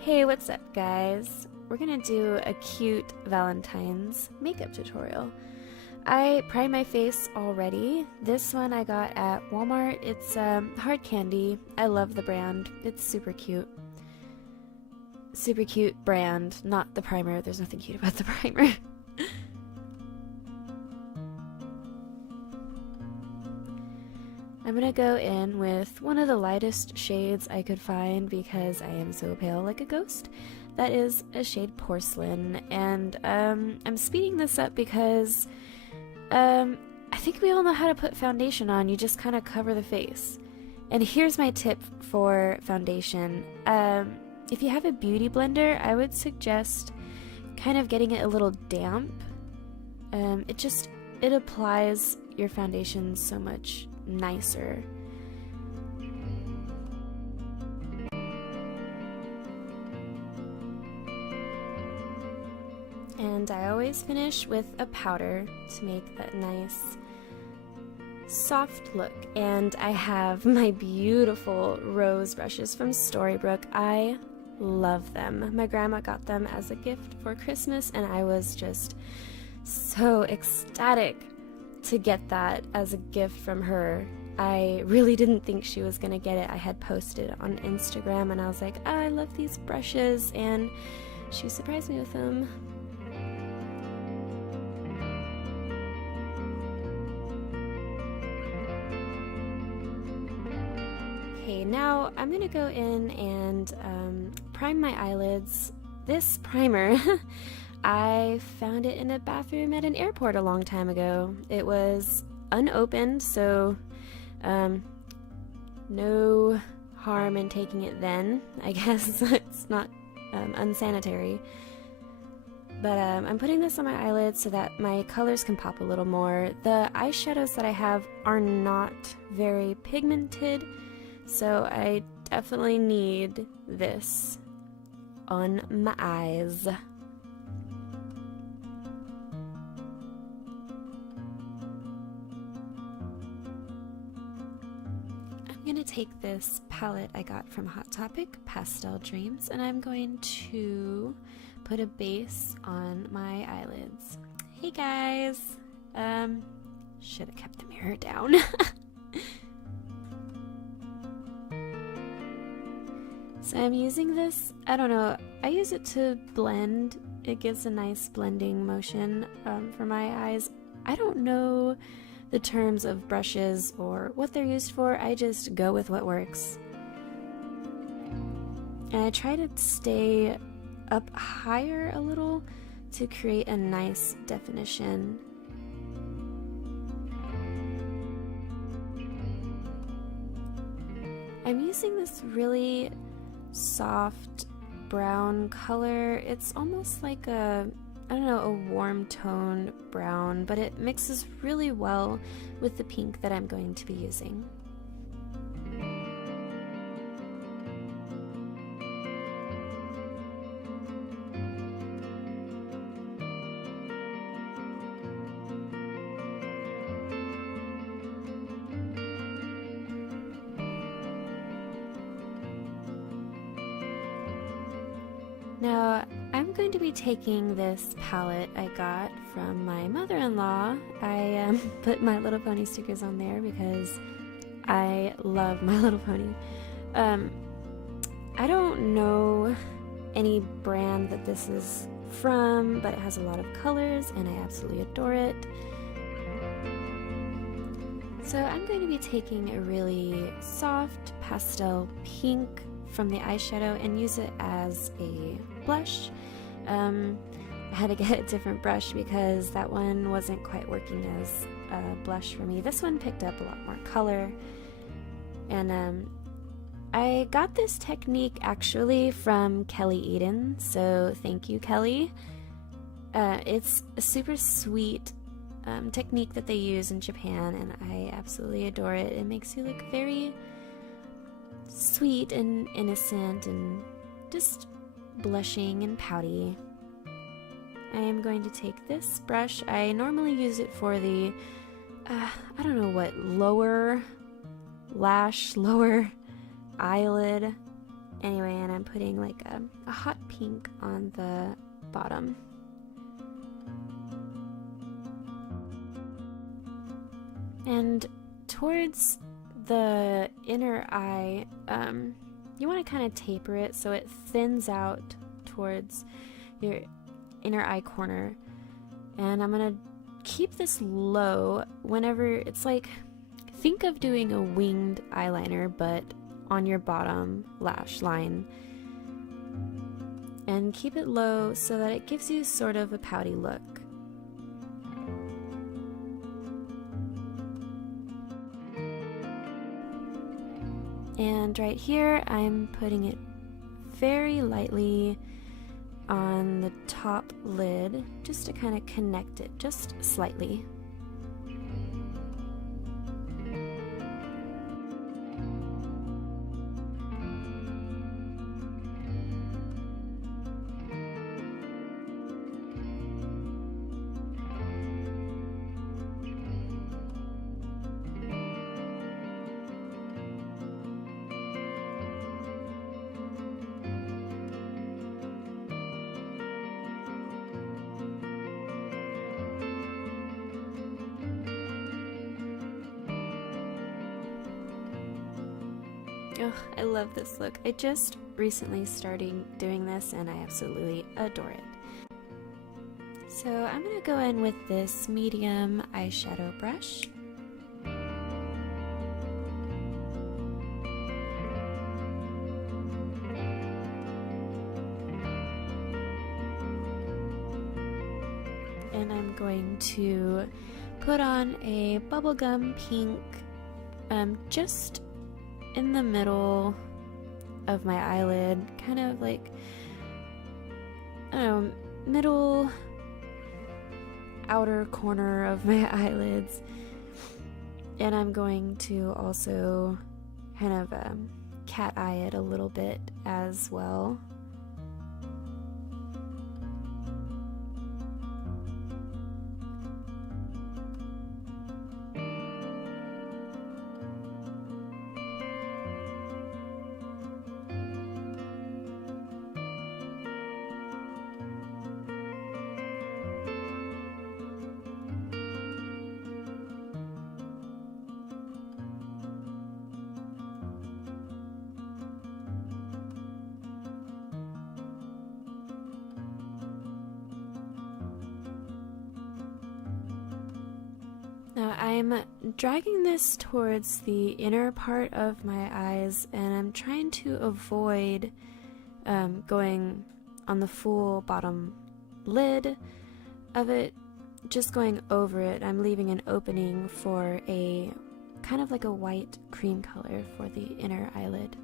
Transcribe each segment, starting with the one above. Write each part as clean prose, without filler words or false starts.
Hey, what's up, guys? We're gonna do a cute Valentine's makeup tutorial. I primed my face already. This one I got at Walmart. It's hard candy. I love the brand. It's super cute. Super cute brand, not the primer. There's nothing cute about the primer. I'm gonna go in with one of the lightest shades I could find because I am so pale like a ghost. That is a shade Porcelain, and I'm speeding this up because I think we all know how to put foundation on. You just kind of cover the face. And here's my tip for foundation. If you have a beauty blender, I would suggest kind of getting it a little damp. It applies your foundation so much nicer. And I always finish with a powder to make that nice soft look. And I have my beautiful rose brushes from Storybrooke. I love them. My grandma got them as a gift for Christmas, and I was just so ecstatic to get that as a gift from her. I really didn't think she was gonna get it. I had posted on Instagram and I was like, oh, I love these brushes, and she surprised me with them. Okay, now I'm gonna go in and prime my eyelids. This primer I found it in a bathroom at an airport a long time ago. It was unopened, so no harm in taking it then. I guess it's not unsanitary. But I'm putting this on my eyelids so that my colors can pop a little more. The eyeshadows that I have are not very pigmented, so I definitely need this on my eyes. I'm going to take this palette I got from Hot Topic, Pastel Dreams, and I'm going to put a base on my eyelids. Hey guys! Should have kept the mirror down. So I'm using this, I don't know, I use it to blend. It gives a nice blending motion for my eyes. I don't know the terms of brushes or what they're used for. I just go with what works. And I try to stay up higher a little to create a nice definition. I'm using this really soft brown color. It's almost like a warm toned brown, but it mixes really well with the pink that I'm going to be using. Now, I'm going to be taking this palette I got from my mother-in-law. I put My Little Pony stickers on there because I love My Little Pony. I don't know any brand that this is from, but it has a lot of colors and I absolutely adore it. So I'm going to be taking a really soft pastel pink from the eyeshadow and use it as a blush. I had to get a different brush because that one wasn't quite working as a blush for me. This one picked up a lot more color, and I got this technique actually from Kelly Eden, so thank you, Kelly. It's a super sweet technique that they use in Japan, and I absolutely adore it. It makes you look very sweet and innocent and just blushing and pouty. I am going to take this brush. I normally use it for the I don't know what, lower lash, lower eyelid Anyway, and I'm putting like a hot pink on the bottom. And towards the inner eye, you want to kind of taper it so it thins out towards your inner eye corner. And I'm going to keep this low whenever it's like, think of doing a winged eyeliner but on your bottom lash line. And keep it low so that it gives you sort of a pouty look. And right here, I'm putting it very lightly on the top lid, just to kind of connect it just slightly. Oh, I love this look. I just recently started doing this and I absolutely adore it. So I'm going to go in with this medium eyeshadow brush. And I'm going to put on a bubblegum pink just in the middle of my eyelid, kind of like, I don't know, middle outer corner of my eyelids. And I'm going to also kind of cat eye it a little bit as well. Now I'm dragging this towards the inner part of my eyes, and I'm trying to avoid going on the full bottom lid of it, just going over it. I'm leaving an opening for a kind of like a white cream color for the inner eyelid.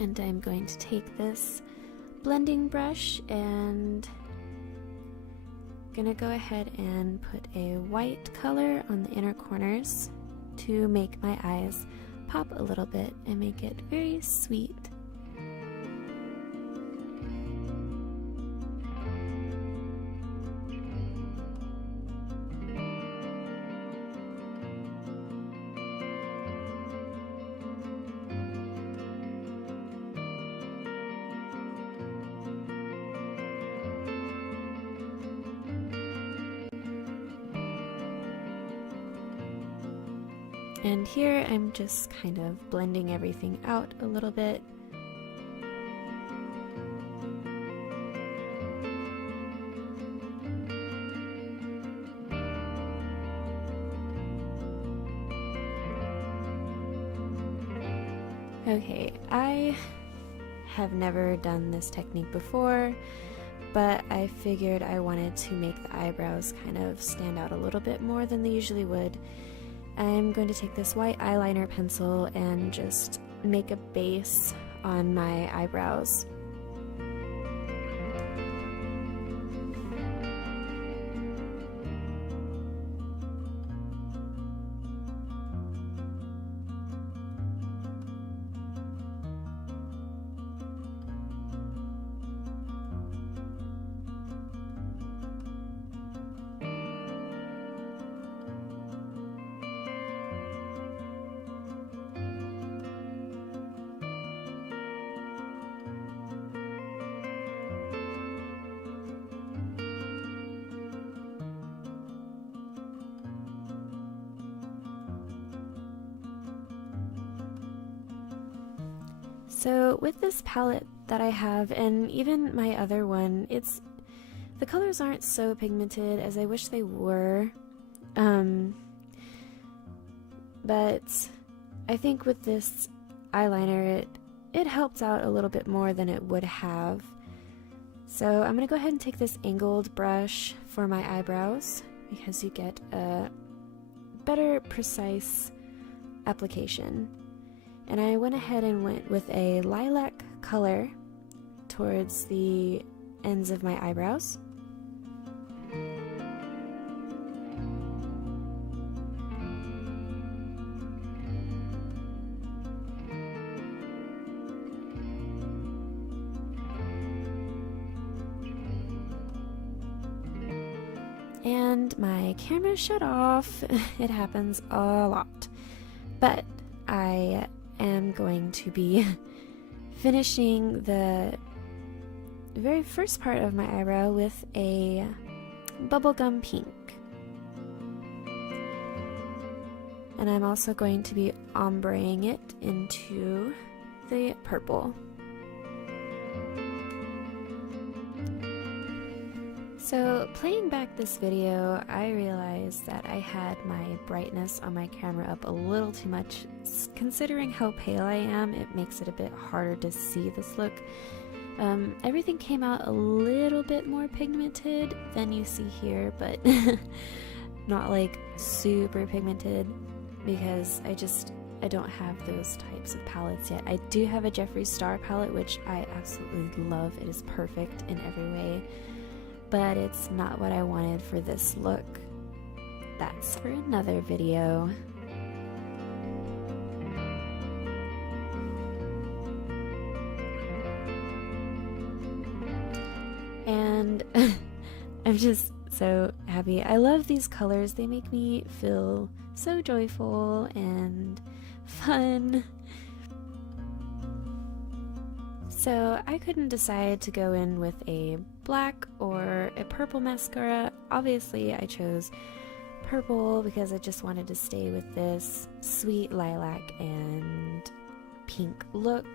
And I'm going to take this blending brush and gonna go ahead and put a white color on the inner corners to make my eyes pop a little bit and make it very sweet. And here I'm just kind of blending everything out a little bit. Okay, I have never done this technique before, but I figured I wanted to make the eyebrows kind of stand out a little bit more than they usually would. I'm going to take this white eyeliner pencil and just make a base on my eyebrows. So with this palette that I have, and even my other one, the colors aren't so pigmented as I wish they were, but I think with this eyeliner it helps out a little bit more than it would have. So I'm going to go ahead and take this angled brush for my eyebrows because you get a better precise application. And I went ahead and went with a lilac color towards the ends of my eyebrows. And my camera shut off. It happens a lot. But I am going to be finishing the very first part of my eyebrow with a bubblegum pink. And I'm also going to be ombreing it into the purple. So playing back this video, I realized that I had my brightness on my camera up a little too much. Considering how pale I am, it makes it a bit harder to see this look. Everything came out a little bit more pigmented than you see here, but not like super pigmented because I don't have those types of palettes yet. I do have a Jeffree Star palette, which I absolutely love. It is perfect in every way. But it's not what I wanted for this look. That's for another video. And I'm just so happy. I love these colors. They make me feel so joyful and fun. So I couldn't decide to go in with a black or a purple mascara. Obviously I chose purple because I just wanted to stay with this sweet lilac and pink look.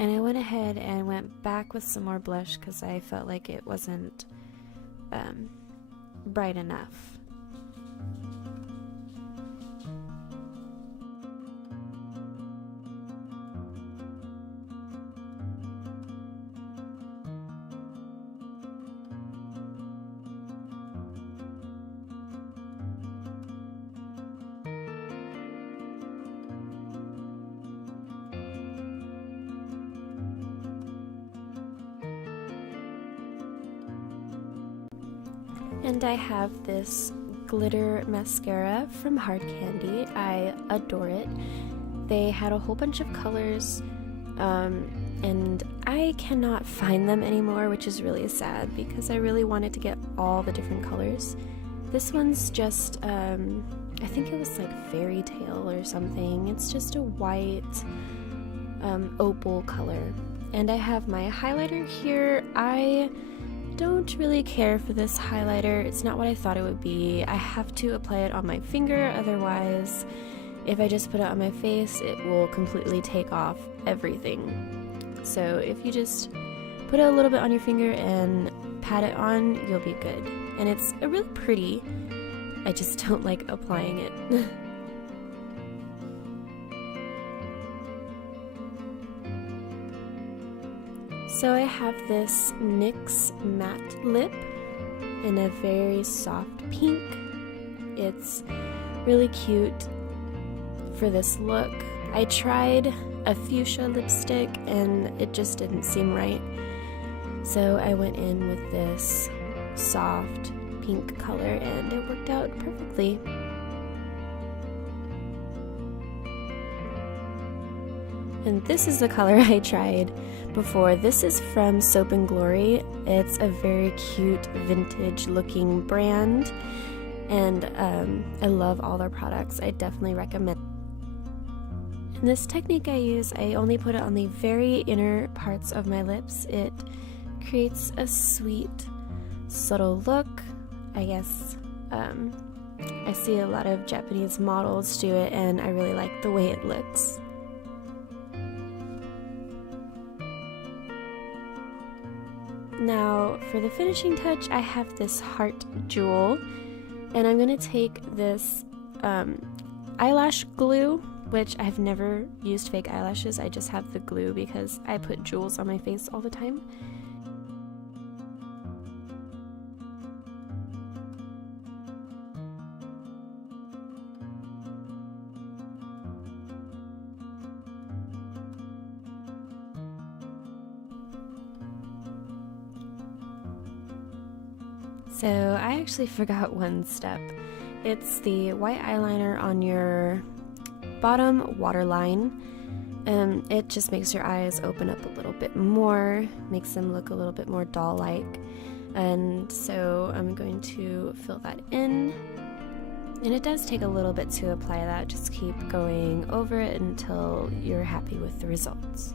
And I went ahead and went back with some more blush because I felt like it wasn't bright enough. And I have this glitter mascara from Hard Candy. I adore it. They had a whole bunch of colors, and I cannot find them anymore, which is really sad because I really wanted to get all the different colors. This one's just, I think it was like Fairy Tale or something. It's just a white opal color. And I have my highlighter here. I don't really care for this highlighter. It's not what I thought it would be. I have to apply it on my finger, otherwise if I just put it on my face it will completely take off everything. So if you just put it a little bit on your finger and pat it on, you'll be good. And it's really pretty. I just don't like applying it. So I have this NYX matte lip in a very soft pink. It's really cute for this look. I tried a fuchsia lipstick and it just didn't seem right. So I went in with this soft pink color and it worked out perfectly. And this is the color I tried before. This is from Soap & Glory. It's a very cute vintage looking brand and I love all their products. I definitely recommend. And this technique I use, I only put it on the very inner parts of my lips. It creates a sweet, subtle look I guess I see a lot of Japanese models do it, and I really like the way it looks. Now for the finishing touch, I have this heart jewel, and I'm going to take this eyelash glue, which I've never used fake eyelashes. I just have the glue because I put jewels on my face all the time. So I actually forgot one step. It's the white eyeliner on your bottom waterline. It just makes your eyes open up a little bit more, makes them look a little bit more doll-like. And so I'm going to fill that in. And it does take a little bit to apply that. Just keep going over it until you're happy with the results.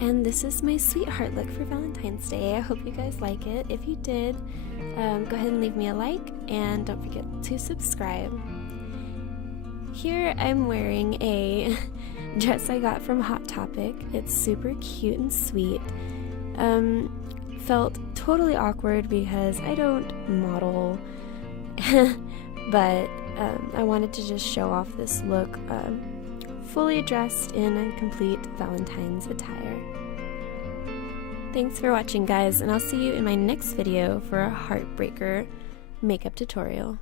And this is my sweetheart look for Valentine's Day. I hope you guys like it. If you did, go ahead and leave me a like, and don't forget to subscribe. Here I'm wearing a dress I got from Hot Topic. It's super cute and sweet. Felt totally awkward because I don't model, but I wanted to just show off this look. Fully dressed in a complete Valentine's attire. Thanks for watching, guys, and I'll see you in my next video for a heartbreaker makeup tutorial.